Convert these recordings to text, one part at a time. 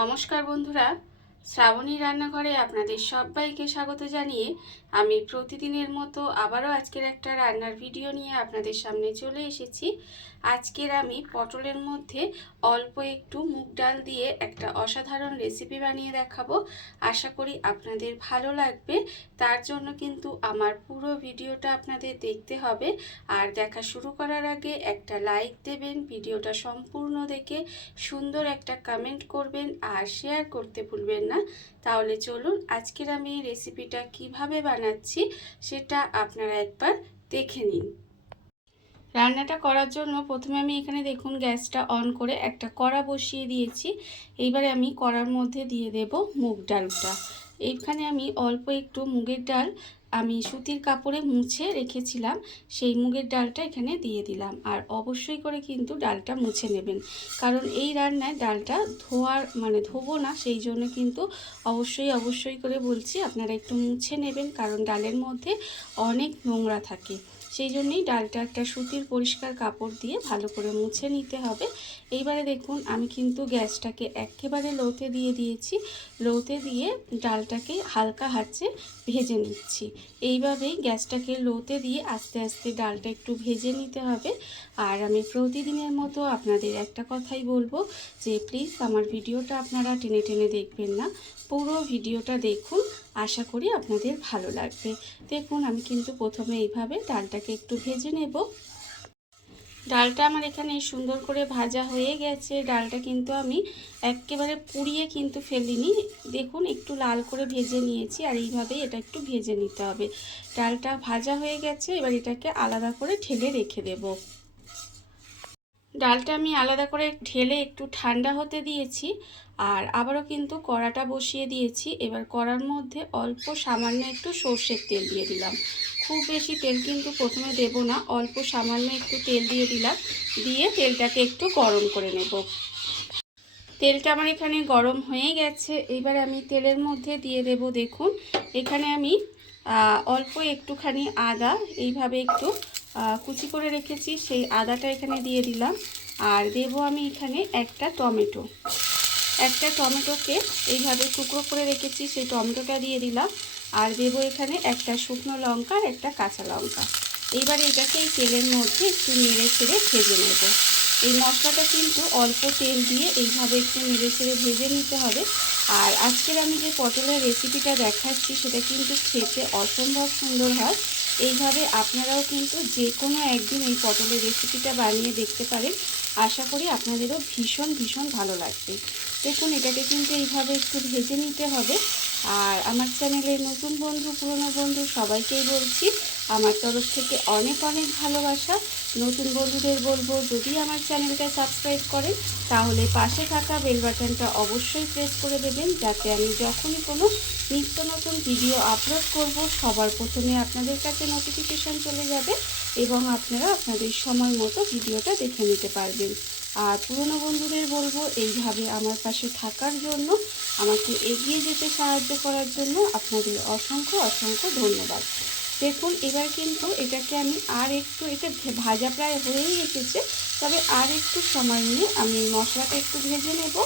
নমস্কার বন্ধুরা, শ্রাবণী রান্নাঘরে আপনাদের সবাইকে স্বাগত জানিয়ে আমি প্রতিদিনের মতো আবারও আজকের একটা রান্নার ভিডিও নিয়ে আপনাদের সামনে চলে এসেছি। আজকের আমি পটলের মধ্যে অল্প একটু মুগ ডাল দিয়ে একটা অসাধারণ রেসিপি বানিয়ে দেখাবো। আশা করি আপনাদের ভালো লাগবে। তার জন্য কিন্তু আমার পুরো ভিডিওটা আপনাদের দেখতে হবে। আর দেখা শুরু করার আগে একটা লাইক দেবেন, ভিডিওটা সম্পূর্ণ দেখে সুন্দর একটা কমেন্ট করবেন আর শেয়ার করতে ভুলবেন না। তাহলে চলুন আজকের আমি এই রেসিপিটা কিভাবে বানাচ্ছি সেটা আপনারা একবার দেখে নিন। রান্নাটা করার জন্য প্রথমে আমি এখানে দেখুন গ্যাসটা অন করে একটা কড়া বসিয়ে দিয়েছি। এইবারে আমি কড়ার মধ্যে দিয়ে দেব মুগ ডালটা। এইখানে আমি অল্প একটু মুগের ডাল আমি সুতির কাপড়ে মুছে রেখেছিলাম, সেই মুগের ডালটা এখানে দিয়ে দিলাম। আর অবশ্যই করে কিন্তু ডালটা মুছে নেবেন, কারণ এই রান্নায় ডালটা ধোবো না, সেই জন্য কিন্তু অবশ্যই করে বলছি আপনারা একটু মুছে নেবেন, কারণ ডালের মধ্যে অনেক নোংরা থাকে। সেই জন্যই ডালটা একটা সুতির পরিষ্কার কাপড় দিয়ে ভালো করে মুছে নিতে হবে। এইবারে দেখুন আমি কিন্তু গ্যাসটাকে একেবারে লোতে দিয়ে দিয়েছি। লোতে দিয়ে ডালটাকে হালকা হাঁচে ভেজে নিচ্ছি। এইভাবেই গ্যাসটাকে লোতে দিয়ে আস্তে আস্তে ডালটা একটু ভেজে নিতে হবে। আর আমি প্রতিদিনের মতো আপনাদের একটা কথাই বলবো যে প্লিজ আমার ভিডিওটা আপনারা টেনে টেনে দেখবেন না, পুরো ভিডিওটা দেখুন, আশা করি আপনাদের ভালো লাগবে। দেখুন আমি কিন্তু প্রথমে এইভাবে ডালটাকে একটু ভেজে নেব। ডালটা আমার এখানে সুন্দর করে ভাজা হয়ে গেছে। ডালটা কিন্তু আমি একেবারে পুড়িয়ে কিন্তু ফেলিনি, দেখুন একটু লাল করে ভেজে নিয়েছি। আর এইভাবেই এটা একটু ভেজে নিতে হবে। ডালটা ভাজা হয়ে গেছে, এবার এটাকে আলাদা করে ঢেলে রেখে দেব। ডালটা আমি আলাদা করে ঢেলে একটু ঠান্ডা হতে দিয়েছি। আর আবারও কিন্তু কড়াটা বসিয়ে দিয়েছি। এবার কড়ার মধ্যে অল্প সামান্য একটু সর্ষের তেল দিয়ে দিলাম। খুব বেশি তেল কিন্তু প্রথমে দেব না, অল্প সামান্য একটু তেল দিয়ে দিলাম। দিয়ে তেলটাকে একটু গরম করে নেব। তেলটা আমার এখানে গরম হয়ে গেছে। এবার আমি তেলের মধ্যে দিয়ে দেব, দেখুন এখানে আমি অল্প একটুখানি আদা এইভাবে একটু কুচি করে রেখেছি, সেই আদাটা এখানে দিয়ে দিলাম। আর দেব আমি এখানে একটা টমেটোকে এইভাবে টুকরো করে রেখেছি, সেই টমেটোটা দিয়ে দিলাম। আর দেব এখানে একটা শুকনো লঙ্কা আর একটা কাঁচা লঙ্কা। এইবারে এটাকে এই তেলের মধ্যে একটু নেড়ে ছেড়ে ভেজে নেব। এই মশলাটা কিন্তু অল্প তেল দিয়ে এইভাবে একটু নেড়ে ছেড়ে ভেজে নিতে হবে। আর আজকের আমি যে পটলের রেসিপিটা দেখাচ্ছি সেটা কিন্তু খেতে অসম্ভব সুন্দর হয়। এইভাবে আপনারাও কিন্তু যে কোনো একদিন এই পটলের রেসিপিটা বানিয়ে দেখতে পারেন। আশা করি আপনাদেরও ভীষণ ভালো লাগবে। দেখুন এটাকে কিন্তু এইভাবে একটু ভেজে নিতে হবে। আর আমার চ্যানেলের নতুন বন্ধু পুরনো বন্ধু সবাইকেই বলছি আমার তরফ থেকে অনেক ভালোবাসা। নতুন বন্ধুদের বলবো যদি আমার চ্যানেলটা সাবস্ক্রাইব করেন তাহলে পাশে থাকা বেল বাটনটা অবশ্যই প্রেস করে দেবেন, যাতে আমি যখনই কোনো নিত্য নতুন ভিডিও আপলোড করব সবার প্রথমে আপনাদের কাছে নোটিফিকেশান চলে যাবে এবং আপনারা আপনাদের সময় মতো ভিডিওটা দেখে নিতে পারবেন। আর পুরনো বন্ধুদের বলবো এইভাবে আমার পাশে থাকার জন্য, আমাকে এগিয়ে যেতে সাহায্য করার জন্য আপনাদের অসংখ্য ধন্যবাদ। দেখুন এবার কিন্তু এটাকে আমি আর একটু, এটা ভাজা প্রায় হয়েই এসেছে, তবে আর একটু সময় নিয়ে আমি মশলাটা একটু ভেজে নেব।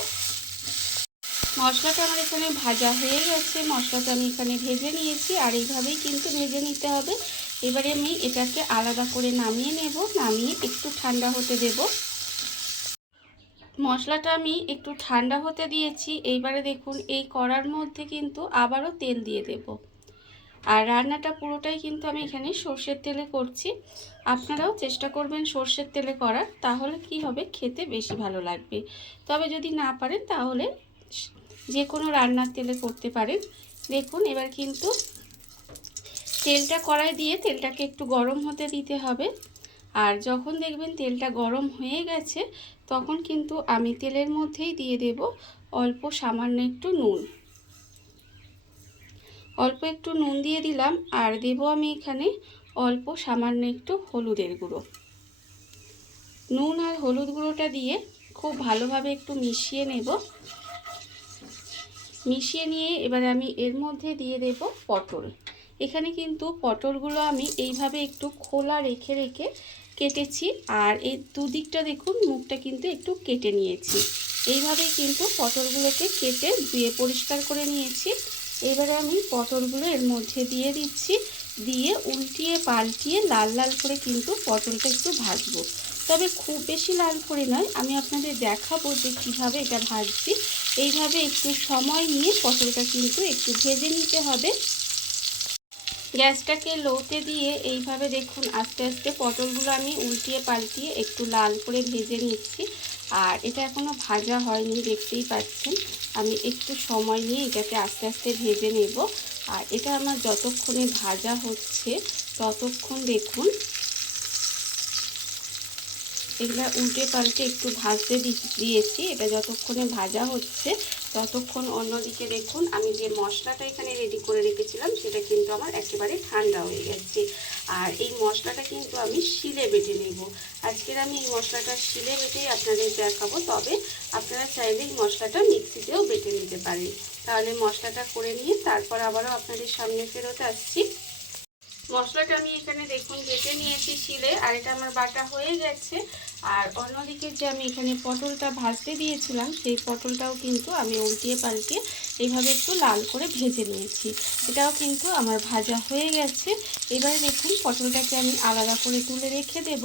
মশলাটা আমার এখানে ভাজা হয়ে গেছে, মশলাটা আমি এখানে ভেজে নিয়েছি। আর এইভাবেই কিন্তু ভেজে নিতে হবে। এবারে আমি এটাকে আলাদা করে নামিয়ে নেব, নামিয়ে একটু ঠান্ডা হতে দেব। মশলাটা আমি একটু ঠান্ডা হতে দিয়েছি। এইবারে দেখুন এই কড়ার মধ্যে কিন্তু আবারও তেল দিয়ে দেব। আর রান্নাটা পুরোটাই কিন্তু আমি এখানে সর্ষের তেলে করছি। আপনারাও চেষ্টা করবেন সর্ষের তেলে করার, তাহলে কি হবে খেতে বেশি ভালো লাগবে। তবে যদি না পারেন তাহলে যে কোনো রান্নার তেলে করতে পারেন। দেখুন এবার কিন্তু তেলটা কড়াই দিয়ে তেলটাকে একটু গরম হতে দিতে হবে। আর যখন দেখবেন তেলটা গরম হয়ে গেছে তখন কিন্তু আমি তেলের মধ্যেই দিয়ে দেব অল্প সামান্য একটু নুন। অল্প একটু নুন দিয়ে দিলাম। আর দেব আমি এখানে অল্প সামান্য একটু হলুদের গুঁড়ো। নুন আর হলুদ গুঁড়োটা দিয়ে খুব ভালোভাবে একটু মিশিয়ে নেব। মিশিয়ে নিয়ে এবারে আমি এর মধ্যে দিয়ে দেব পটল। এখানে কিন্তু পটলগুলো আমি এইভাবে একটু খোলা রেখে কেটেছি। আর এই দুদিকটা দেখুন মুখটা কিন্তু একটু কেটে নিয়েছি। এইভাবেই কিন্তু পটলগুলোকে কেটে ধুয়ে পরিষ্কার করে নিয়েছি। এবারে আমি পটলগুলো এর মধ্যে দিয়ে দিচ্ছি, দিয়ে উল্টিয়ে পাল্টিয়ে লাল লাল করে কিন্তু পটলটা একটু ভাজবো। তবে খুব বেশি লাল করে নয়, আমি আপনাদের দেখাবো যে কীভাবে এটা ভাজছি। এইভাবে একটু সময় নিয়ে পটলটা কিন্তু একটু ভেজে নিতে হবে। গ্যাসটাকে লোতে দিয়ে এইভাবে দেখুন আস্তে আস্তে পটলগুলো আমি উল্টিয়ে পাল্টিয়ে একটু লাল করে ভেজে নিচ্ছি। আর এটা এখনও ভাজা হয়নি, দেখতেই পাচ্ছেন। আমি একটু সময় নিয়ে এটাকে আস্তে আস্তে ভেজে নেব। আর এটা আমার যতক্ষণে ভাজা হচ্ছে ততক্ষণ দেখুন এগুলা উল্টে পাল্টে একটু ভাজতে দিয়েছি। এটা যতক্ষণে ভাজা হচ্ছে ততক্ষণ অন্যদিকে দেখুন আমি যে মশলাটা এখানে রেডি করে রেখেছিলাম সেটা কিন্তু আমার একেবারে ঠান্ডা হয়ে গেছে। আর এই মশলাটা কিন্তু আমি শিলে বেটে নেব। আজকের আমি এই মশলাটা শিলে বেটেই আপনাদের দেখাবো, তবে আপনারা চাইলে এই মশলাটা মিক্সিতেও বেটে নিতে পারেন। তাহলে মশলাটা করে নিয়ে তারপর আবারও আপনাদের সামনে ফেরত আসছি। মশলাটা আমি এখানে দেখুন বেটে নিয়েছি শিলে, আর এটা আমার বাটা হয়ে গেছে। আর অন্যদিকে যে আমি এখানে পটলটা ভাজতে দিয়েছিলাম সেই পটলটাও কিন্তু আমি উল্টিয়ে পাল্টিয়ে এইভাবে একটু লাল করে ভেজে নিয়েছি। এটাও কিন্তু আমার ভাজা হয়ে গেছে। এবারে দেখুন পটলটাকে আমি আলাদা করে তুলে রেখে দেব।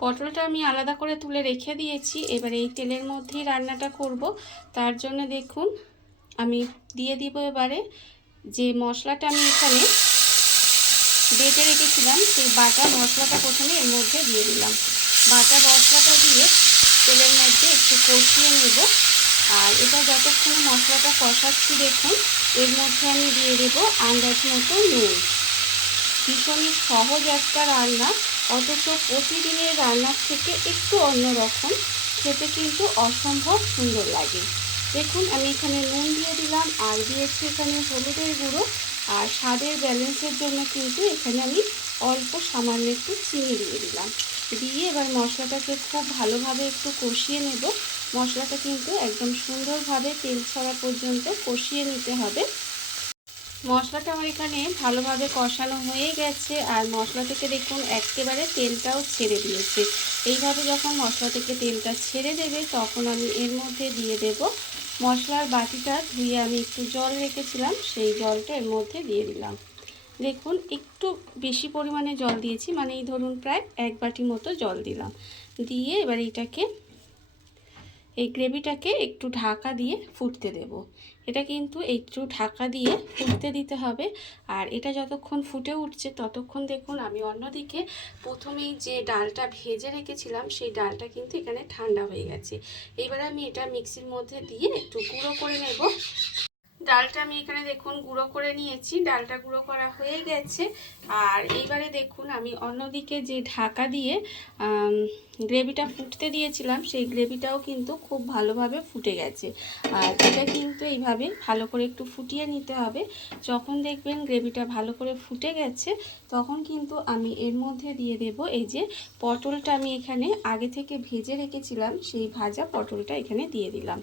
পটলটা আমি আলাদা করে তুলে রেখে দিয়েছি। এবারে এই তেলের মধ্যেই রান্নাটা করব। তার জন্য দেখুন আমি দিয়ে দিব এবারে যে মশলাটা আমি এখানে বেটে রেখেছিলাম সেই বাটা মশলাটা প্রথমে এর মধ্যে দিয়ে দিলাম। বাটা মশলাটা দিয়ে তেলের মধ্যে একটু কষিয়ে নেব। আর এটা যতক্ষণে মশলাটা কষাচ্ছি দেখুন এর মধ্যে আমি দিয়ে দেব আন্দাজ মতো নুন। ভীষণই সহজ একটা রান্না, অথচ প্রতিদিনের রান্নার থেকে একটু অন্যরকম, খেতে কিন্তু অসম্ভব সুন্দর লাগে। দেখুন আমি এখানে নুন দিয়ে দিলাম আর দিয়েছি এখানে হলুদের গুঁড়ো। আর স্বাদের ব্যালেন্সের জন্য কিন্তু এখানে আমি অল্প সামান্য একটু চিনি দিয়ে দিলাম। দিয়ে এবার মশলাটাকে খুব ভালোভাবে একটু কষিয়ে নেব। মশলাটা কিন্তু একদম সুন্দরভাবে তেল ছাড়া পর্যন্ত কষিয়ে নিতে হবে। মশলাটা আমার এখানে ভালোভাবে কষানো হয়ে গেছে। আর মশলা থেকে দেখুন একেবারে তেলটাও ছেড়ে দিয়েছে। এইভাবে যখন মশলা থেকে তেলটা ছেড়ে দেবে তখন আমি এর মধ্যে দিয়ে দেব মশলার বাটিটা ধুয়ে আমি একটু জল রেখেছিলাম, সেই জলটা এর মধ্যে দিয়ে দিলাম। দেখুন একটু বেশি পরিমাণে জল দিয়েছি, মানে এই ধরুন প্রায় 1 বাটি মতো জল দিলাম। দিয়ে এবার এই গ্রেভিটাকে একটু ঢাকা দিয়ে ফুটতে দেব। এটা কিন্তু একটু ঢাকা দিয়ে ফুটতে দিতে হবে। আর এটা যতক্ষণ ফুটে উঠছে ততক্ষণ দেখুন আমি অন্যদিকে প্রথমেই যে ডালটা ভেজে রেখেছিলাম সেই ডালটা কিন্তু এখানে ঠান্ডা হয়ে গেছে। এবার আমি এটা মিক্সির মধ্যে দিয়ে একটু গুঁড়ো করে নেব। ডালটা আমি এখানে দেখুন গুঁড়ো করে নিয়েছি, ডালটা গুঁড়ো করা হয়ে গেছে। আর এইবারে দেখুন আমি অন্যদিকে যে ঢাকা দিয়ে গ্রেভিটা ফুটতে দিয়েছিলাম সেই গ্রেভিটাও কিন্তু খুব ভালোভাবে ফুটে গেছে। আর এটা কিন্তু এইভাবে ভালো করে একটু ফুটিয়ে নিতে হবে। যখন দেখবেন গ্রেভিটা ভালো করে ফুটে গেছে তখন কিন্তু আমি এর মধ্যে দিয়ে দেব এই যে পটলটা আমি এখানে আগে থেকে ভেজে রেখেছিলাম, সেই ভাজা পটলটা এখানে দিয়ে দিলাম।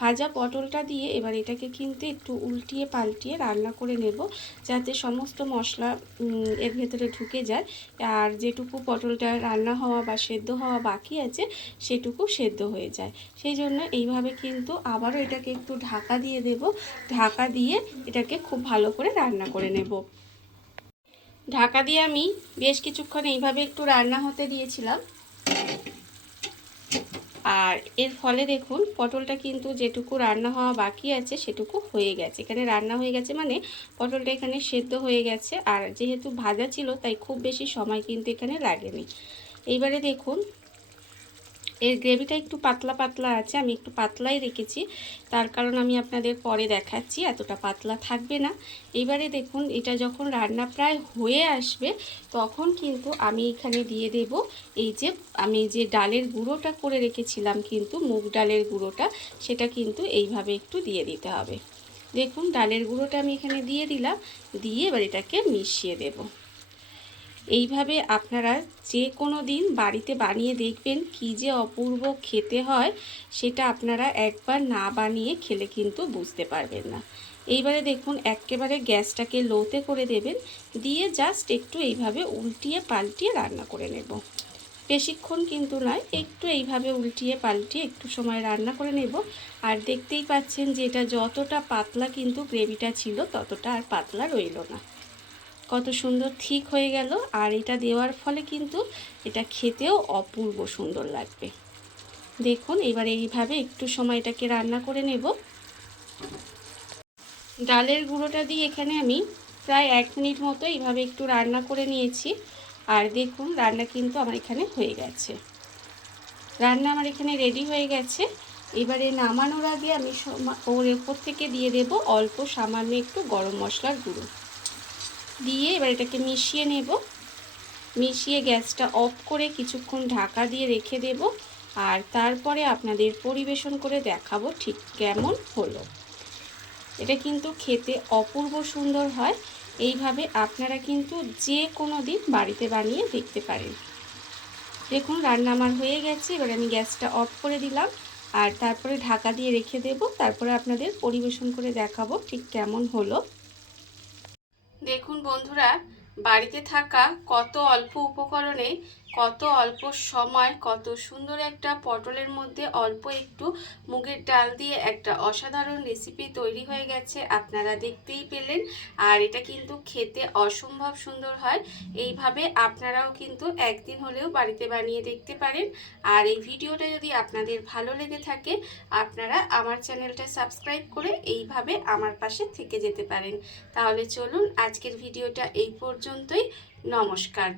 ভাজা পটলটা দিয়ে এবার এটাকে কিন্তু একটু উল্টিয়ে পাল্টিয়ে রান্না করে নেব, যাতে সমস্ত মশলা এর ভেতরে ঢুকে যায়। আর যেটুকু পটলটা রান্না হওয়া বা সেদ্ধ হওয়া বাকি আছে সেটুকু সেদ্ধ হয়ে যায়। সেই জন্য এইভাবে কিন্তু আবারও এটাকে একটু ঢাকা দিয়ে দেব। ঢাকা দিয়ে এটাকে খুব ভালো করে রান্না করে নেব। ঢাকা দিয়ে আমি বেশ কিছুক্ষণ এইভাবে একটু রান্না হতে দিয়েছিলাম। আর এর ফলে দেখুন পটলটা কিন্তু যেটুকু রান্না হওয়া বাকি আছে সেটুকু হয়ে গেছে। এখানে রান্না হয়ে গেছে মানে পটলটা এখানে সেদ্ধ হয়ে গেছে। আর যেহেতু ভাজা ছিল তাই খুব বেশি সময় কিন্তু এখানে লাগেনি। এইবারে দেখুন এর গ্রেভিটা একটু পাতলা পাতলা আছে, আমি একটু পাতলাই রেখেছি, তার কারণ আমি আপনাদের পরে দেখাচ্ছি, এতটা পাতলা থাকবে না। এবারে দেখুন এটা যখন রান্না প্রায় হয়ে আসবে তখন কিন্তু আমি এখানে দিয়ে দেব এই যে আমি যে ডালের গুঁড়োটা করে রেখেছিলাম, কিন্তু মুগ ডালের গুঁড়োটা, সেটা কিন্তু এইভাবে একটু দিয়ে দিতে হবে। দেখুন ডালের গুঁড়োটা আমি এখানে দিয়ে দিলাম, দিয়ে এবার এটাকে মিশিয়ে দেব। এইভাবে আপনারা যে কোনো দিন বাড়িতে বানিয়ে দেখবেন কি যে অপূর্ব খেতে হয়, সেটা আপনারা একবার না বানিয়ে খেলে কিন্তু বুঝতে পারবেন না। এইবারে দেখুন একেবারে গ্যাসটাকে লোতে করে দেবেন, দিয়ে জাস্ট একটু এইভাবে উল্টিয়ে পাল্টিয়ে রান্না করে নেব। বেশিক্ষণ কিন্তু নয়, একটু এইভাবে উল্টিয়ে পাল্টিয়ে একটু সময় রান্না করে নেব। আর দেখতেই পাচ্ছেন যে এটা যতটা পাতলা কিন্তু গ্রেভিটা ছিল ততটা আর পাতলা রইল না, কত সুন্দর ঠিক হয়ে গেল। আর এটা দেওয়ার ফলে কিন্তু এটা খেতেও অপূর্ব সুন্দর লাগবে। দেখুন এবার এইভাবে একটু সময়টাকে রান্না করে নেব। ডালের গুঁড়োটা দিয়ে এখানে আমি প্রায় 1 মিনিট মতো এইভাবে একটু রান্না করে নিয়েছি। আর দেখুন রান্না কিন্তু আমার এখানে হয়ে গেছে, রান্না আমার এখানে রেডি হয়ে গেছে। এবারে নামানোর আগে আমি ওর উপর থেকে দিয়ে দেব অল্প সামান্য একটু গরম মশলার গুঁড়ো দিয়ে এবার এটাকে মিশিয়ে নেব। মিশিয়ে গ্যাসটা অফ করে কিছুক্ষণ ঢাকা দিয়ে রেখে দেব। আর তারপরে আপনাদের পরিবেশন করে দেখাবো ঠিক কেমন হলো। এটা কিন্তু খেতে অপূর্ব সুন্দর হয়। এইভাবে আপনারা কিন্তু যে কোনো দিন বাড়িতে বানিয়ে দেখতে পারেন। দেখুন রান্না আমার হয়ে গেছে, এবার আমি গ্যাসটা অফ করে দিলাম আর তারপরে ঢাকা দিয়ে রেখে দেব। তারপরে আপনাদের পরিবেশন করে দেখাবো ঠিক কেমন হলো। দেখুন বন্ধুরা, বাড়িতে থাকা কত অল্প উপকরণে কত অল্প সময় কত সুন্দর একটা পটলের মধ্যে অল্প একটু মুগের ডাল দিয়ে একটা অসাধারণ রেসিপি তৈরি হয়ে গেছে, আপনারা দেখতেই পেলেন। আর এটা কিন্তু খেতে অসম্ভব সুন্দর হয়। এইভাবে আপনারাও কিন্তু একদিন হলেও বাড়িতে বানিয়ে দেখতে পারেন। আর এই ভিডিওটা যদি আপনাদের ভালো লেগে থাকে আপনারা আমার চ্যানেলটা সাবস্ক্রাইব করে এইভাবে আমার পাশে থেকে যেতে পারেন। তাহলে চলুন আজকের ভিডিওটা এই পর্যন্তই। নমস্কার।